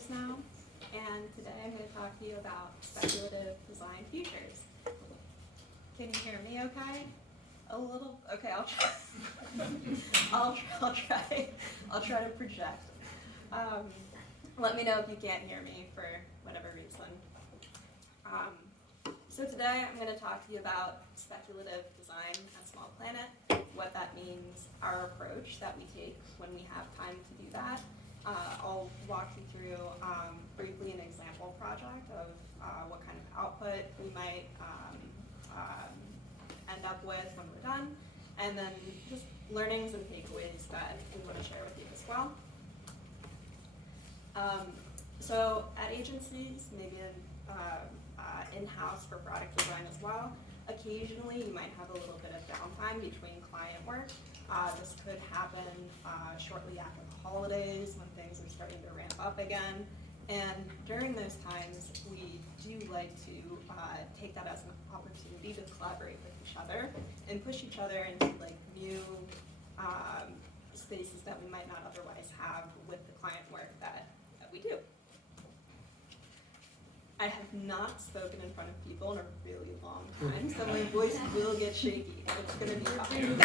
years now, and today I'm going to talk to you about speculative design features. Can you hear me okay? A little? Okay, I'll try. I'll try to project. Let me know if you can't hear me for whatever reason. So today I'm going to talk to you about speculative design at Small Planet, what that means, our approach that we take when we have time to do that. I'll walk you through briefly an example project of what kind of output we might end up with when we're done, and then just learnings and takeaways that we want to share with you as well. So at agencies, maybe in-house for product design as well, occasionally you might have a little bit of downtime between client work. This could happen shortly after the holidays when things are starting to ramp up again. And during those times, we do like to take that as an opportunity to collaborate with each other and push each other into like new spaces that we might not otherwise have with the client work that we do. I have not spoken in front of people in a really long time, so my voice will get shaky. It's going to be fine.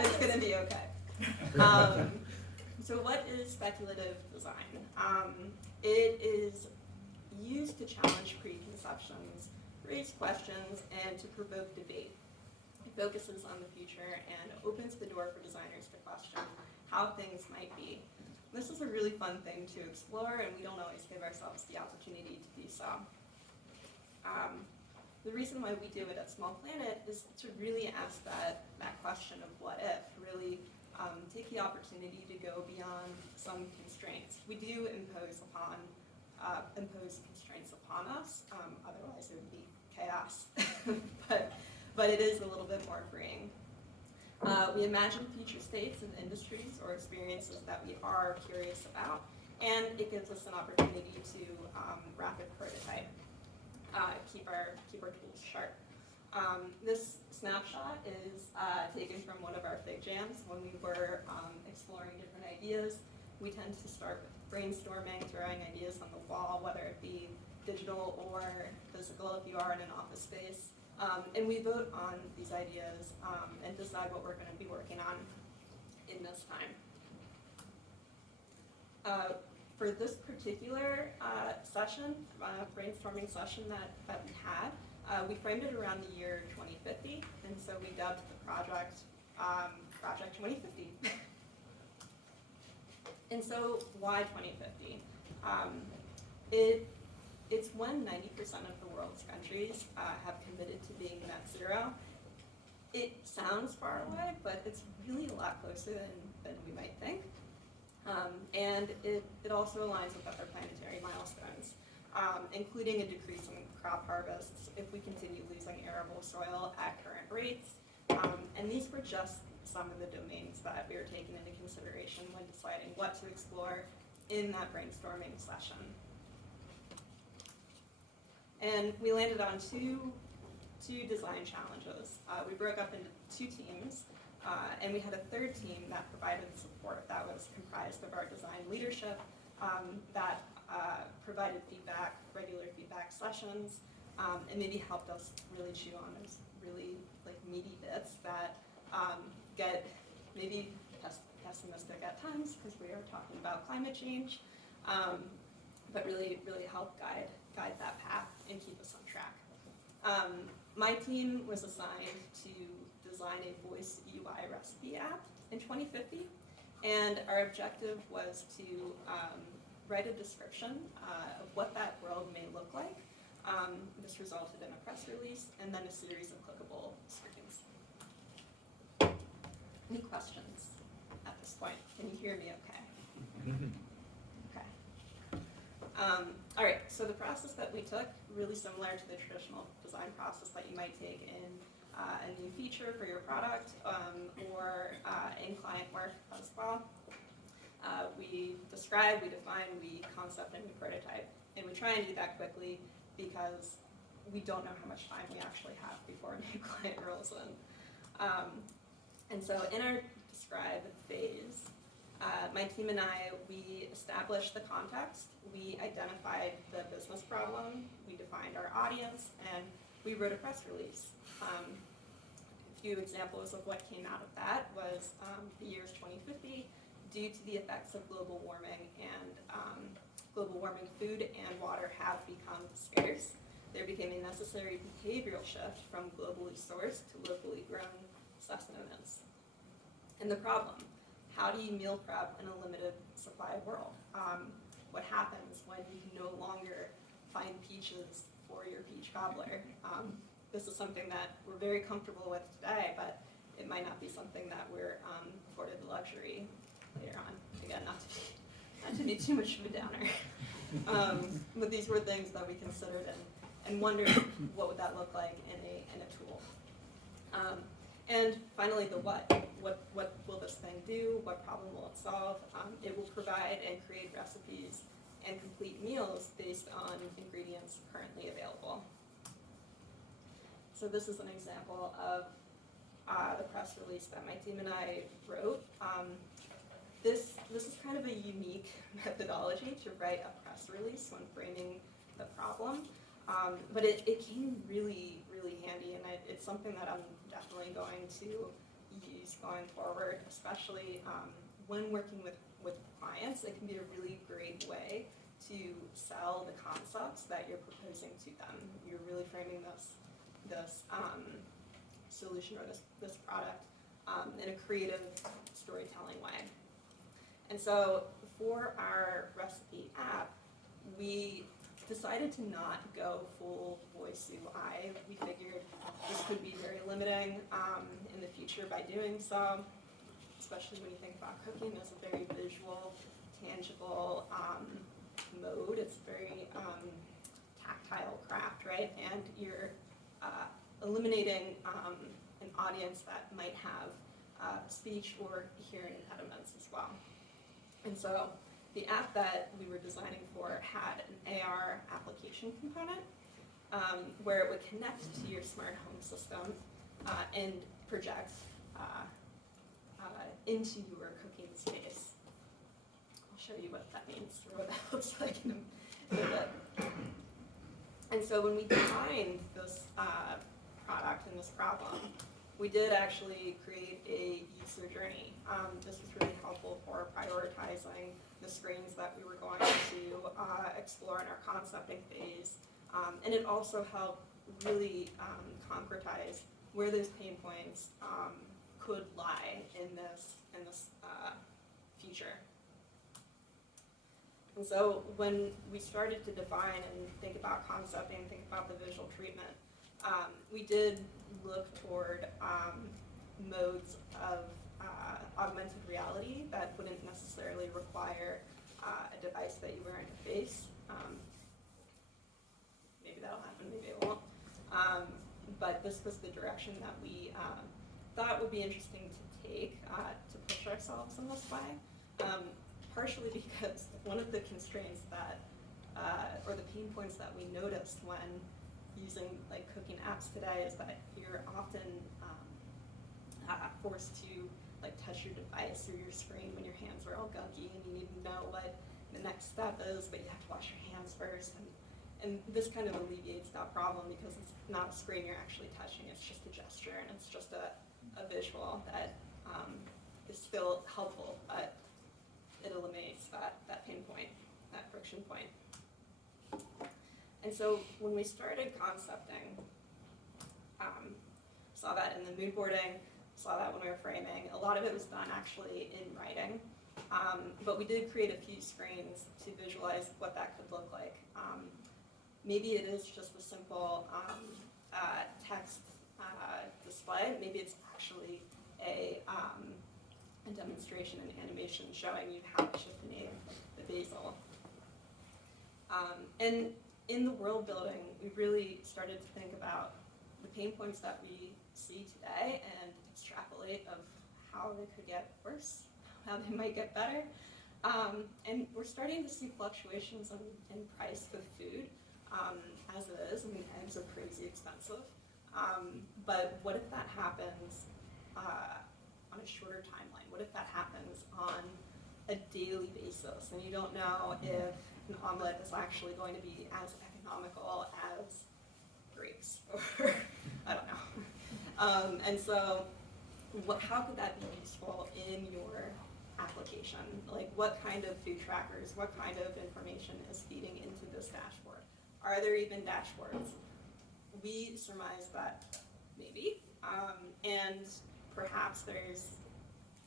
It's going to be okay. So what is speculative design? It is used to challenge preconceptions, raise questions, and to provoke debate. It focuses on the future and opens the door for designers to question how things might be. This is a really fun thing to explore, and we don't always give ourselves the opportunity to do so. The reason why we do it at Small Planet is to really ask that question of what if, really take the opportunity to go beyond some constraints. We do impose constraints upon us, otherwise it would be chaos, but it is a little bit more freeing. We imagine future states and industries or experiences that we are curious about, and it gives us an opportunity to rapid prototype, keep our tools sharp. This snapshot is taken from one of our Fig Jams when we were exploring different ideas. We tend to start with brainstorming, throwing ideas on the wall, whether it be digital or physical if you are in an office space. And we vote on these ideas and decide what we're going to be working on in this time. For this particular session, brainstorming session that we had, we framed it around the year 2050, and so we dubbed the project Project 2050. And so why 2050? It's when 90% of the world's countries have committed to being net zero. It sounds far away, but it's really a lot closer than we might think. And it also aligns with other planetary milestones, including a decrease in crop harvests if we continue losing arable soil at current rates. And these were just some of the domains that we were taking into consideration when deciding what to explore in that brainstorming session. And we landed on two design challenges. We broke up into two teams, and we had a third team that provided support that was comprised of our design leadership that provided feedback, regular feedback sessions, and maybe helped us really chew on those really like meaty bits that get maybe pessimistic at times because we are talking about climate change, but really help guide that path and keep us on track. My team was assigned to design a voice UI recipe app in 2050, and our objective was to write a description of what that world may look like. This resulted in a press release and then a series of clickable screens. Any questions at this point? Can you hear me okay? All right, so the process that we took, really similar to the traditional design process that you might take in a new feature for your product or in client work as well. We describe, we define, we concept, and we prototype. And we try and do that quickly because we don't know how much time we actually have before a new client rolls in. And so in our describe phase. My team and I, we established the context, we identified the business problem, we defined our audience, and we wrote a press release. A few examples of what came out of that was the year's 2050, due to the effects of global warming food and water have become scarce. There became a necessary behavioral shift from globally sourced to locally grown sustenance. And the problem, how do you meal prep in a limited supply world? What happens when you can no longer find peaches for your peach cobbler? This is something that we're very comfortable with today, but it might not be something that we're afforded the luxury later on. Again, not to be too much of a downer. But these were things that we considered and wondered what would that look like in a tool. And finally, the what. What will this thing do? What problem will it solve? It will provide and create recipes and complete meals based on ingredients currently available. So this is an example of the press release that my team and I wrote. This is kind of a unique methodology to write a press release when framing the problem, but it came really, really handy, and it's something that I'm definitely going to use going forward, especially when working with clients. It can be a really great way to sell the concepts that you're proposing to them. You're really framing this solution or this product in a creative storytelling way. And so for our recipe app, we decided to not go full voice UI. We figured this could be very limiting in the future by doing so, especially when you think about cooking as a very visual, tangible mode. It's very tactile craft, right? And you're eliminating an audience that might have speech or hearing impediments as well. And so the app that we were designing for had an AR application component where it would connect to your smart home system and project into your cooking space. I'll show you what that means or what that looks like in a bit. And so when we designed this product and this problem, we did actually create a user journey. This was really helpful for prioritizing the screens that we were going to explore in our concepting phase. And it also helped really concretize where those pain points could lie in this future. And so when we started to define and think about concepting, think about the visual treatment, we did look toward modes of augmented reality that wouldn't necessarily require a device that you wear on your face. Maybe that'll happen, maybe it won't. But this was the direction that we thought would be interesting to take to push ourselves in this way. Partially because one of the constraints that, or the pain points that we noticed when using like cooking apps today is that you're often forced to like touch your device or your screen when your hands are all gunky and you need to know what the next step is, but you have to wash your hands first. And this kind of alleviates that problem because it's not a screen you're actually touching, it's just a gesture and it's just a visual that is still helpful, but it eliminates that pain point, that friction point. And so when we started concepting, saw that in the mood boarding, saw that when we were framing. A lot of it was done actually in writing, but we did create a few screens to visualize what that could look like. Maybe it is just a simple text display. Maybe it's actually a demonstration and animation showing you how to chiffonade the basil. And in the world building, we really started to think about the pain points that we see today and extrapolate of how they could get worse, how they might get better. And we're starting to see fluctuations in price of food as it is. I mean, eggs are crazy expensive. But what if that happens on a shorter timeline? what if that happens on a daily basis, and you don't know if an omelet is actually going to be as economical as grapes, or I don't know. And so, how could that be useful in your application? Like, what kind of food trackers, what kind of information is feeding into this dashboard? Are there even dashboards? We surmise that maybe, and perhaps there's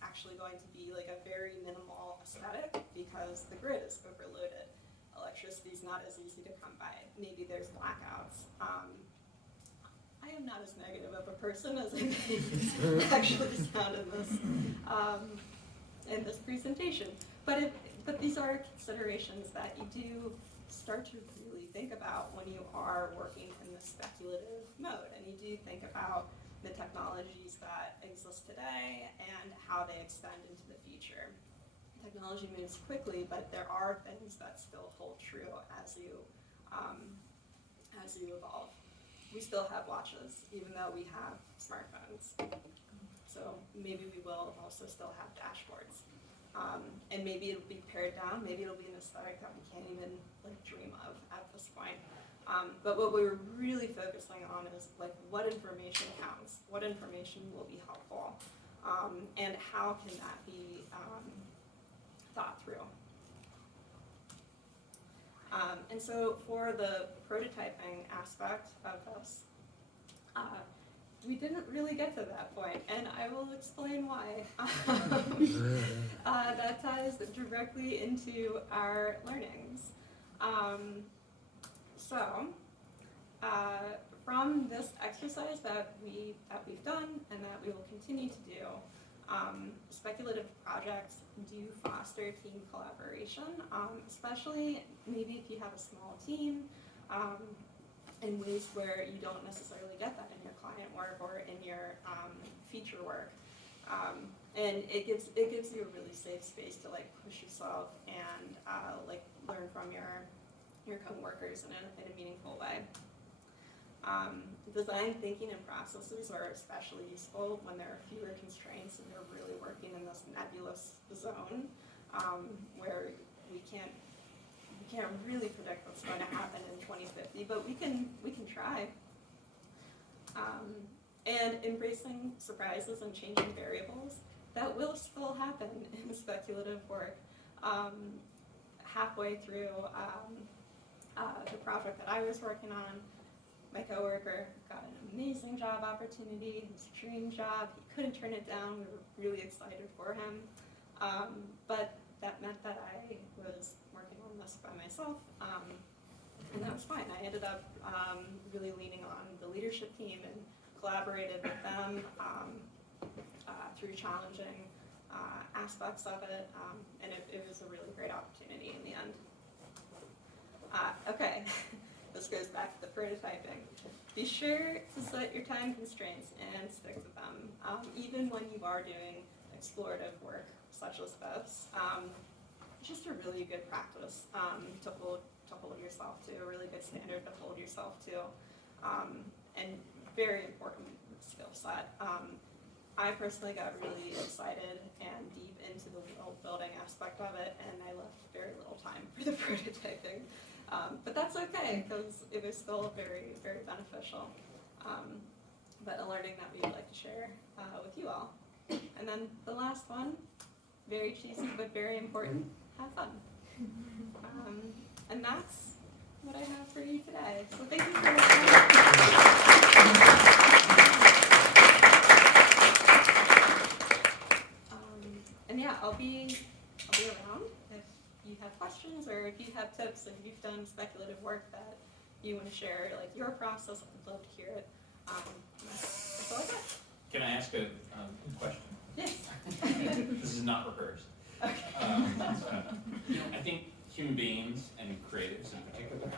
actually going to be like a very minimal aesthetic because the grid is overloaded. Electricity is not as easy to come by. Maybe there's blackouts. I am not as negative of a person as I may actually sound in this presentation. But these are considerations that you do start to really think about when you are working in the speculative mode, and you do think about the technologies that exist today and how they extend into the future. Technology moves quickly, but there are things that still hold true as you evolve. We still have watches, even though we have smartphones. So maybe we will also still have dashboards. And maybe it'll be pared down, maybe it'll be an aesthetic that we can't even dream of at this point. But what we're really focusing on is what information counts, what information will be helpful, and how can that be thought through. And so for the prototyping aspect of this, we didn't really get to that point, and I will explain why. That ties directly into our learnings. From this exercise that we've done and that we will continue to do, speculative projects do foster team collaboration, especially maybe if you have a small team, in ways where you don't necessarily get that in your client work or in your feature work. And it gives you a really safe space to push yourself and learn from your coworkers in a meaningful way. Design thinking and processes are especially useful when there are fewer constraints and you're really working in this nebulous zone where we can't really predict what's going to happen in 2050, but we can try. And embracing surprises and changing variables, that will still happen in speculative work. Halfway through the project that I was working on, my coworker got an amazing job opportunity, his dream job. He couldn't turn it down. We were really excited for him. But that meant that I was working on this by myself, and that was fine. I ended up really leaning on the leadership team and collaborated with them through challenging aspects of it, and it was a really great opportunity in the end. Okay, this goes back to the prototyping. Be sure to set your time constraints and stick to them, even when you are doing explorative work such as this. Just a really good practice to hold yourself to, a really good standard to hold yourself to, and very important skill set. I personally got really excited and deep into the world building aspect of it, and I left very little time for the prototyping. But that's okay, because it was still very, very beneficial. But a learning that we would like to share with you all. And then the last one, very cheesy but very important, have fun. And that's what I have for you today. So thank you for listening. And yeah, I'll be around if you have questions or if you have tips, if you've done speculative work that you want to share, your process. I'd love to hear it. That's all I got. Can I ask a question? Yes. This is not rehearsed. Okay. I think human beings and creatives in particular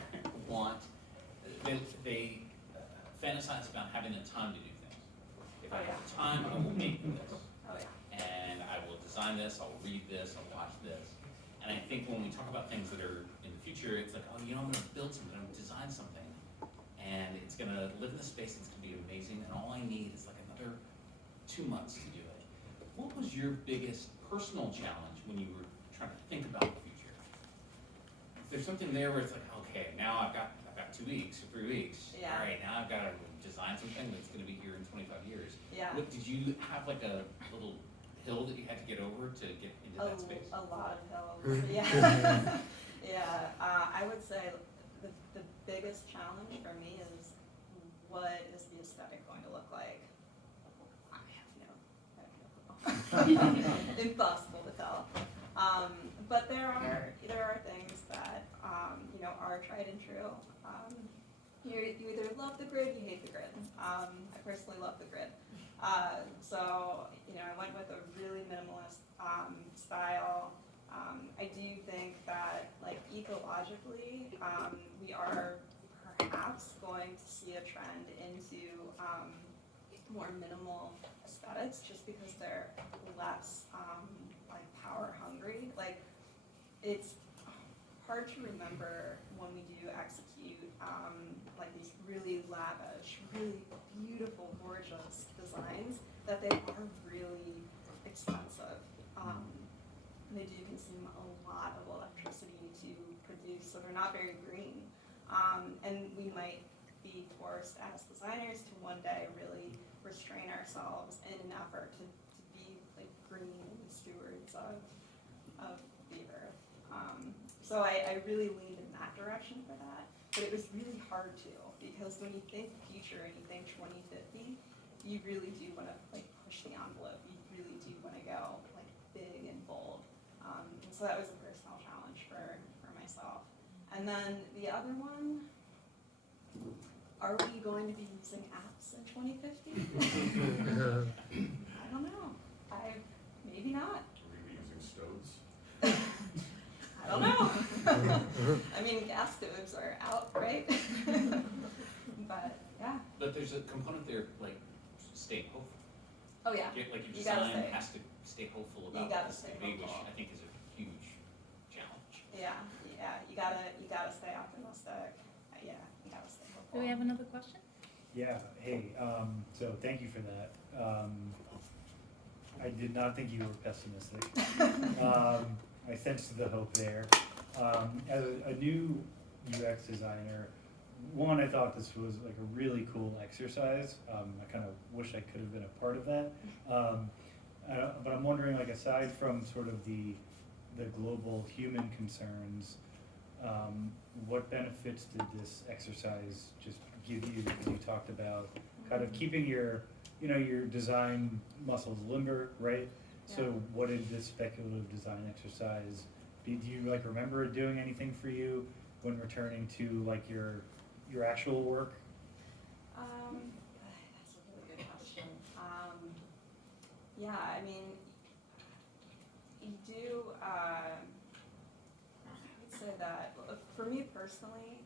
they fantasize about having the time to do things. If I have the time, I will make this. Oh, yeah. And I will design this, I'll read this, I'll watch this. And I think when we talk about things that are in the future, it's like, I'm going to build something, I'm going to design something. And it's going to live in the space, it's going to be amazing, and all I need is another 2 months to do it. Well, what was your biggest personal challenge when you were trying to think about the future? If there's something there where it's like, okay, now I've got 2 weeks or 3 weeks. Yeah. All right, now I've got to design something that's going to be here in 25 years. Yeah. What, did you have like a little hill that you had to get over to get into that space? A lot of hills. Yeah. Yeah. I would say the biggest challenge for me is, what is the aesthetic going to look like? I have no clue. Impossible to tell. But there are things that are tried and true. You either love the grid, you hate the grid. I personally love the grid. So I went with a really minimalist style. I do think that, like, ecologically, we are perhaps going to see a trend into more minimal aesthetics, just because they're less like power hungry. Like, it's hard to remember when we do execute like these really lavish, really beautiful, gorgeous designs, that they are really expensive. They do consume a lot of electricity to produce, so they're not very green. And we might be forced as designers to one day really restrain ourselves in an effort to be like green stewards of the earth. So I really leaned in that direction for that, but it was really hard to, because when you think future and you think 2050, you really do want to like push the envelope. You really do want to go like big and bold. And so that was a personal challenge for myself. And then the other one, are we going to be using apps in 2050? I don't know. Maybe not. Are we using stoves? I don't know. I mean, gas stoves are out, right? But yeah. But there's a component there, like staying hopeful. Oh yeah. Like your You gotta design stay. has to stay hopeful You about gotta this stay debate, which hopeful. I think is a huge challenge. Yeah. You gotta stay optimistic. Yeah. You gotta stay hopeful. Do we have another question? Yeah, hey, so thank you for that. I did not think you were pessimistic. I sensed the hope there. As a new UX designer, one, I thought this was like a really cool exercise. I kind of wish I could have been a part of that. But I'm wondering, like, aside from sort of the global human concerns, what benefits did this exercise just give you? Because you talked about kind of keeping your design muscles limber, right? Yeah. So what did this speculative design exercise be? Do you like remember it doing anything for you when returning to like your actual work? That's a really good question. Yeah, I mean, you do. I would say that for me personally,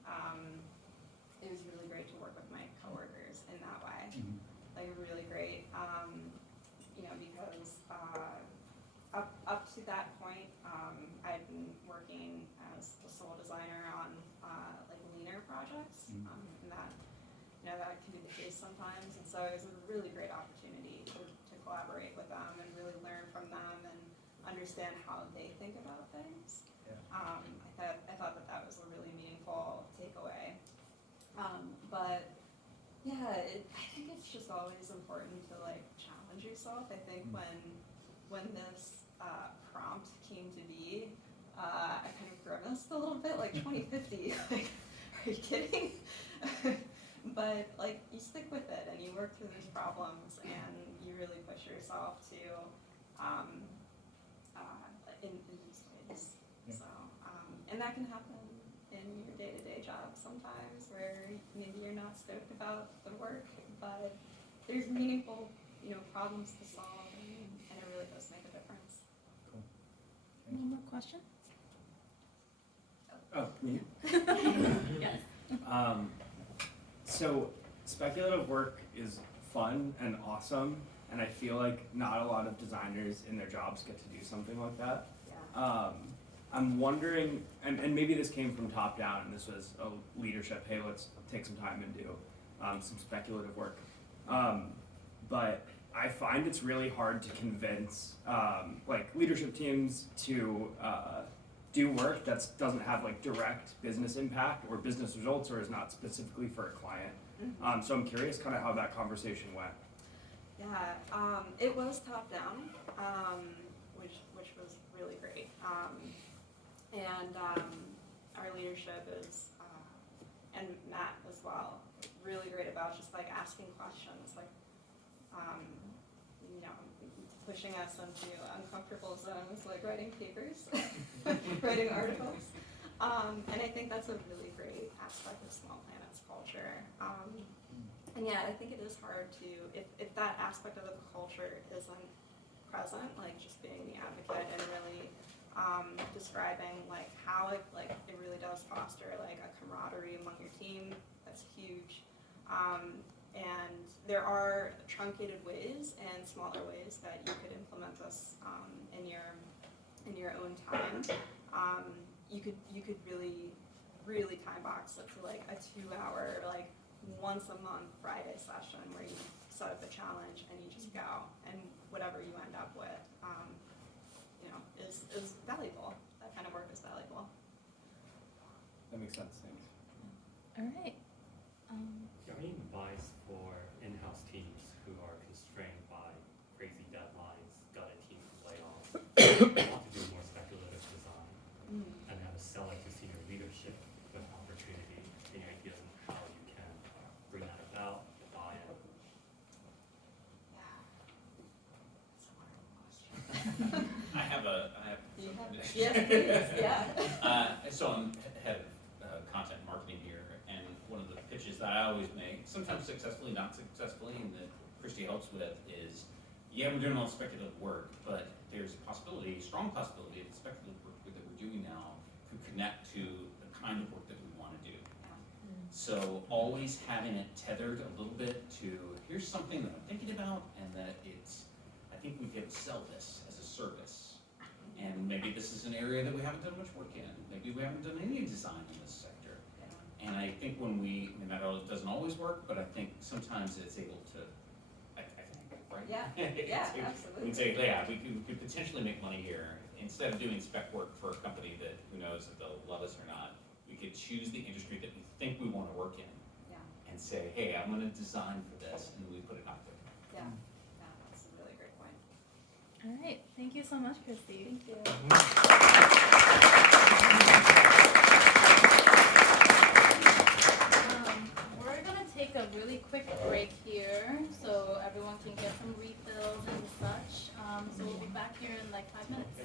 it was really great to work with my coworkers in that way. Mm-hmm. Like really great, because up to that point, I'd been working as a sole designer on like leaner projects, Mm-hmm. and that can be the case sometimes. And so it was a really great opportunity to collaborate with them and really learn from them and understand how they think about things. Yeah. I thought that was a really meaningful takeaway. But yeah, I think it's just always important to like challenge yourself. I think when this prompt came to be, I kind of grimaced a little bit, like 2050. Like, are you kidding? But like you stick with it and you work through these problems and you really push yourself to in these ways. Yeah. So and that can happen in your day-to-day job sometimes, where maybe you're not stoked about the work, but there's meaningful, problems to solve, and it really does make a difference. Cool. One more question? Oh, me? Yes. So speculative work is fun and awesome, and I feel like not a lot of designers in their jobs get to do something like that. Yeah. I'm wondering, and maybe this came from top down, and this was a leadership, hey, let's take some time and do some speculative work. But I find it's really hard to convince like leadership teams to do work that doesn't have like direct business impact or business results or is not specifically for a client. So I'm curious kind of how that conversation went. Yeah, it was top down, which was really great. And our leadership is, and Matt as well, really great about just like asking questions, like, you know, pushing us into uncomfortable zones, like writing papers, writing articles. And I think that's a really great aspect of Small Planet's culture. And yeah, I think it is hard to, if that aspect of the culture isn't present, like just being the advocate and really describing like how it really does foster like a camaraderie among your team, that's huge. And there are truncated ways and smaller ways that you could implement this in your own time. You could really time box it to like a 2-hour like once a month Friday session where you set up a challenge and you just go, and whatever you end up with, you know, is valuable. That kind of work is valuable. That makes sense. Thanks. All right. Do you have any advice for in-house teams who are constrained by crazy deadlines, got a team from layoffs, want to do more speculative design, and how to sell it to senior leadership with opportunity? Any ideas on how you can bring that about, the buy-in? Yeah. That's a wonderful question. I have Do you have? Yes, please. Yeah. So I'm head of content marketing here, and one of the pitches that I always make, sometimes successfully, not successfully, and that Christie helps with is, yeah, we're doing all speculative work, but there's a possibility, strong possibility that speculative work that we're doing now could connect to the kind of work that we want to do. So always having it tethered a little bit to, here's something that I'm thinking about, and that I think we could sell this as a service. And maybe this is an area that we haven't done much work in. Maybe we haven't done any design in this sector. And I think when it doesn't always work, but I think sometimes it's able to, I think, right? Yeah, absolutely. We can say, yeah, we could potentially make money here. Instead of doing spec work for a company that who knows if they'll love us or not, we could choose the industry that we think we want to work in. Yeah. And say, hey, I'm going to design for this, and we put it out there. Yeah, that's a really great point. All right. Thank you so much, Christie. Thank you. We're gonna take a really quick break here, so everyone can get some refills and such. So we'll be back here in like 5 minutes.